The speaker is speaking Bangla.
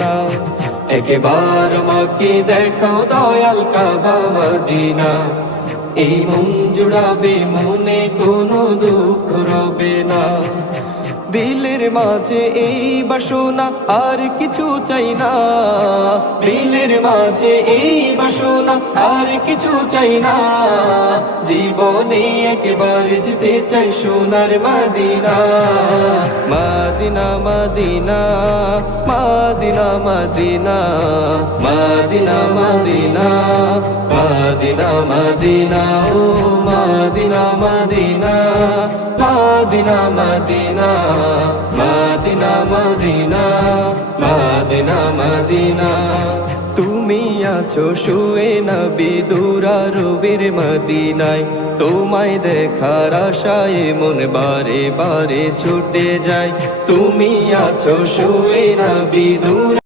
না। একবার আমাকে দেখাও দয়াল কাবা মদিনা, এই মন জুড়াবে মনে কোনো দুঃখ রবে না। দিলের মাঝে এই বাসনা আর কিছু চাই না, দিলের মাঝে এই বাসনা আর কিছু চাই না। জীবনে একবার যেতে চাই সোনার Medina. Medina Medina Medina Medina Medina Medina Medina Medina ও Medina Medina Medina Medina Medina Medina Medina Medina. তুমি আছো শুয়ে নবী দুরারবির মদিনায়, তোমায় দেখার আশায় মন বারে বারে ছুটে যায়। তুমি আছো শুয়ে নবী